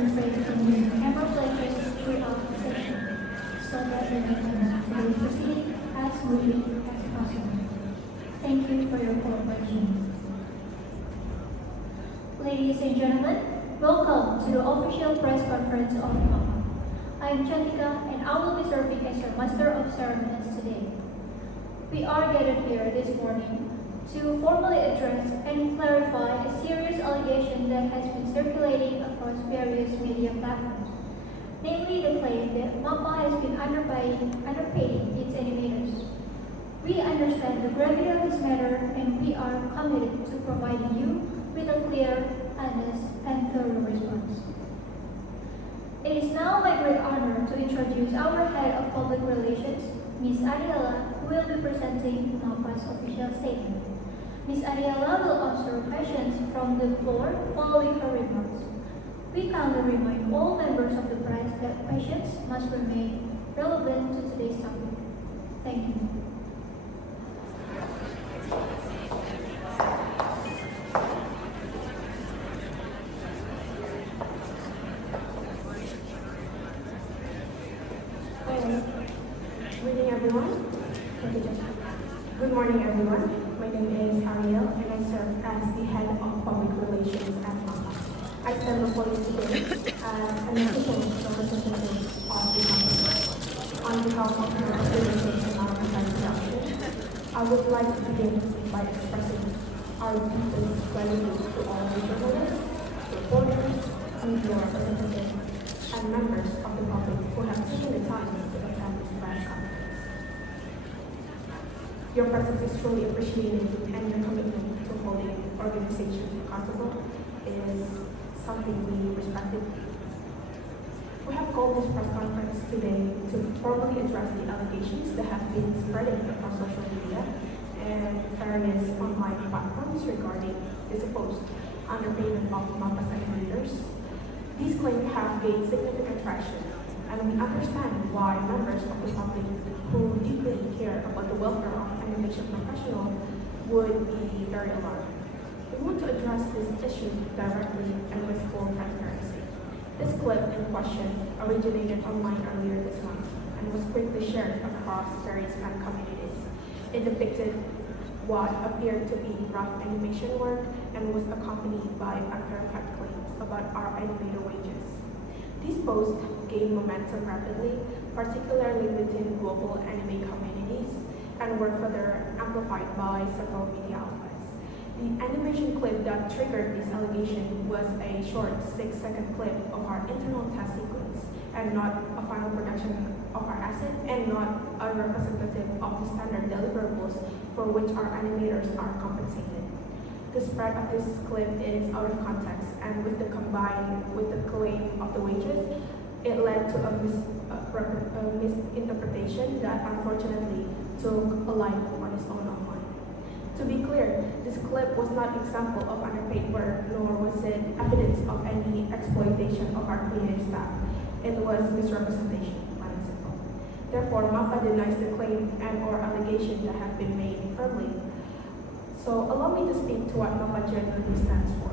refrain from using camera flashes throughout the session so that we can proceed as smoothly as possible. Thank you for your cooperation. Ladies and gentlemen, welcome to the official press conference of MAPPA. I am Chantika and I will be serving as your Master of Ceremonies today. We are gathered here this morning to formally address and clarify a serious allegation that has been circulating across various media platforms, namely the claim that MAPPA has been underpaying its animators. We understand the gravity of this matter and we are committed to providing you with a clear, honest, and thorough response. It is now my great honor to introduce our Head of Public Relations, Ms. Ariella, who will be presenting MAPPA's official statement. Ms. Ariella will answer questions from the floor following her remarks. We kindly remind all members of the press that questions must remain relevant to today's topic. Thank you. Good morning, everyone. My name is Ariella, and I serve as the Head of Public Relations at MAPPA. I stand before you today as an official representative of the company. On behalf of the representatives and our production, I would like to begin by expressing our deepest gratitude to all the journalists, reporters, media representatives, and members of the public who have taken the time to attend this press conference. Your presence is truly appreciated, and your commitment to holding organizations accountable is something we respect. We have called this press conference today to formally address the allegations that have been spreading across social media and various online platforms regarding the supposed underpayment of MAPPA's animators. These claims have gained significant traction, and we understand why members of the public who deeply care about the welfare of animation professionals would be very alarmed. We want to address this issue directly and with full transparency. This clip in question originated online earlier this month and was quickly shared across various fan communities. It depicted what appeared to be rough animation work and was accompanied by unverified claims about our animator wages. These posts gained momentum rapidly, particularly within global anime communities, and were further amplified by several media outlets. The animation clip that triggered this allegation was a short 6-second clip of our internal test sequence, and not a final production of our asset, and not a representative of the standard deliverables for which our animators are compensated. The spread of this clip is out of context, and combined with the claim of the wages, it led to a misinterpretation that unfortunately took a life on its own online. To be clear, this clip was not an example of underpaid work, nor was it evidence of any exploitation of our creative staff. It was misrepresentation, plain and simple. Therefore, MAPPA denies the claim and/or allegation that have been made firmly. So allow me to speak to what MAPPA genuinely stands for.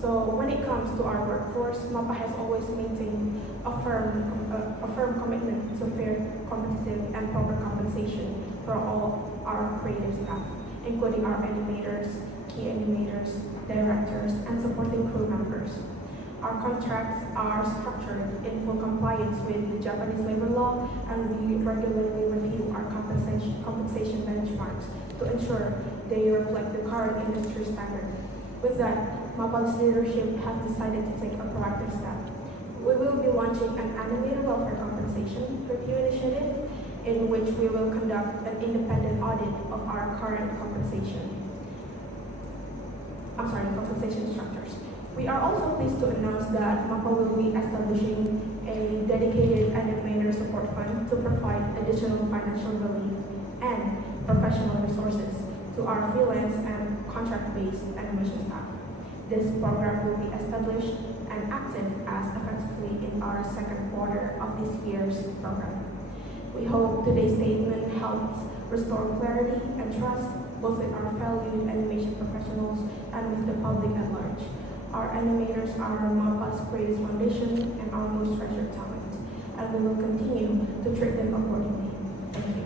So when it comes to our workforce, MAPPA has always maintained a firm commitment to fair, competitive, and proper compensation for all our creative staff, including our animators, key animators, directors, and supporting crew members. Our contracts are structured in full compliance with the Japanese labor law, and we regularly review our compensation benchmarks to ensure they reflect the current industry standard. With that, MAPPA's leadership has decided to take a proactive step. We will be launching an animator welfare compensation review initiative in which we will conduct an independent audit of our current compensation structures. We are also pleased to announce that MAPPA will be establishing a dedicated animator support fund to provide additional financial relief and professional resources to our freelance and contract-based animation staff. This program will be established and active as effectively in our second quarter of this year's program. We hope today's statement helps restore clarity and trust both with our valued animation professionals and with the public at large. Our animators are MAPPA's greatest foundation and our most treasured talent, and we will continue to treat them accordingly. Thank you.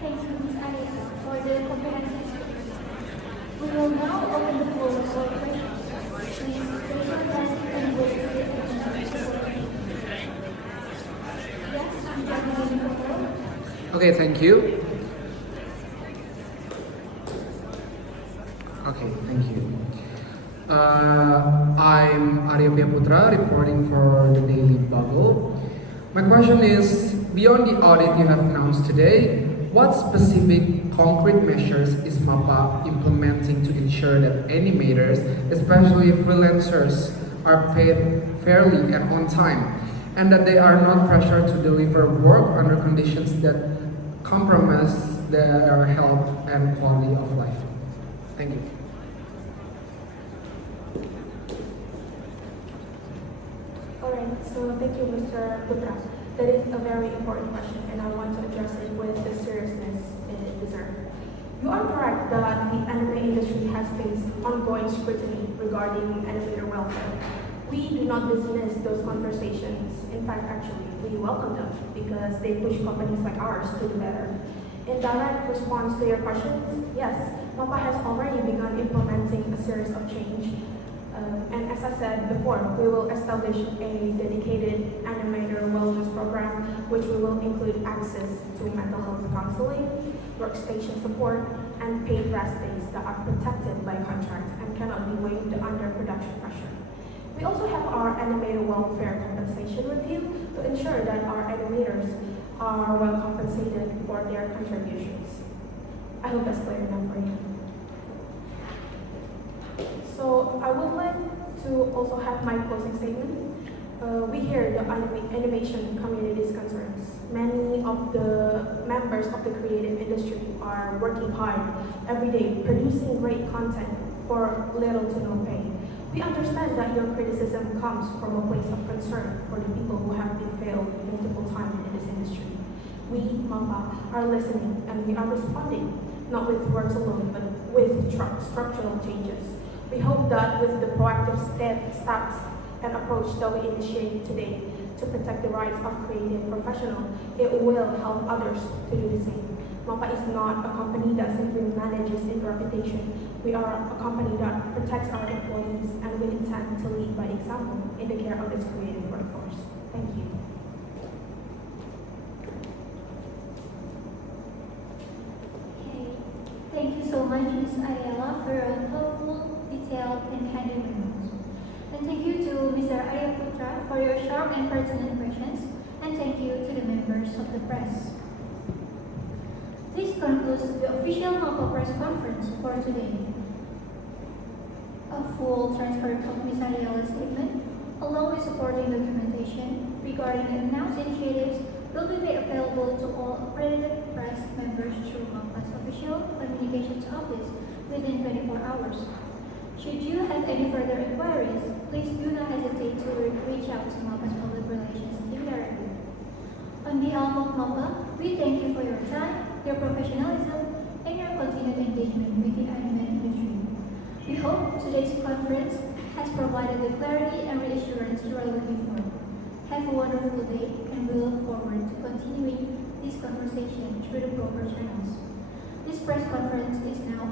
Thank you, Ms. Ariella, for the comprehensive speech. We will now open the floor for questions. Please raise your hand and wait for the question. Yes, I'm Amalia Ariella. Okay, thank you. Okay, thank you. I'm Ariella Putra, reporting for the Daily Bugle. My question is, beyond the audit you have announced today, what specific concrete measures is MAPPA implementing to ensure that animators, especially freelancers, are paid fairly and on time, and that they are not pressured to deliver work under conditions that compromise their health and quality of life? Thank you. Alright, so thank you, Mr. Putra. That is a very important question, and I want to address it with the seriousness it deserves. You are correct that the anime industry has faced ongoing scrutiny regarding animator welfare. We do not dismiss those conversations. In fact, actually, we welcome them because they push companies like ours to do better. In direct response to your questions, yes, MAPPA has already begun implementing a series of change. And as I said before, we will establish a dedicated animator wellness program, which we will include access to mental health counseling, workstation support, and paid rest days that are protected by contract and cannot be waived under production pressure. We also have our animator welfare compensation review to ensure that our animators are well compensated for their contributions. I hope that's clear enough for you. So I would like to also have my closing statement. We hear the animation community's concerns. Many of the members of the creative industry are working hard every day, producing great content for little to no pay. We understand that your criticism comes from a place of concern for the people who have been failed multiple times in this industry. We, MAPPA, are listening and we are responding, not with words alone, but with structural changes. We hope that with the proactive steps and approach that we initiate today to protect the rights of creative professionals, it will help others to do the same. MAPPA is not a company that simply manages its reputation. We are a company that protects our employees, and we intend to lead by example in the care of its creative workforce. Thank you. Okay. Thank you so much, Ms. Ariella, for your thoughtful, detailed, and candid remarks. And thank you to Mr. Arya Putra for your sharp and pertinent questions. And thank you to the members of the press. This concludes the official MAPPA press conference for today. A full transcript of Ms. Ariella's statement, along with supporting documentation regarding the announced initiatives, will be made available to all accredited press members through MAPPA's official communications office within 24 hours. Should you have any further inquiries, please do not hesitate to reach out to MAPPA's public relations team directly. On behalf of MAPPA, we thank you for your time, your professionalism, and your continued engagement with the anime industry. We hope today's conference has provided the clarity and reassurance you are looking for. Have a wonderful day, and we look forward to continuing this conversation through the proper channels. This press conference is now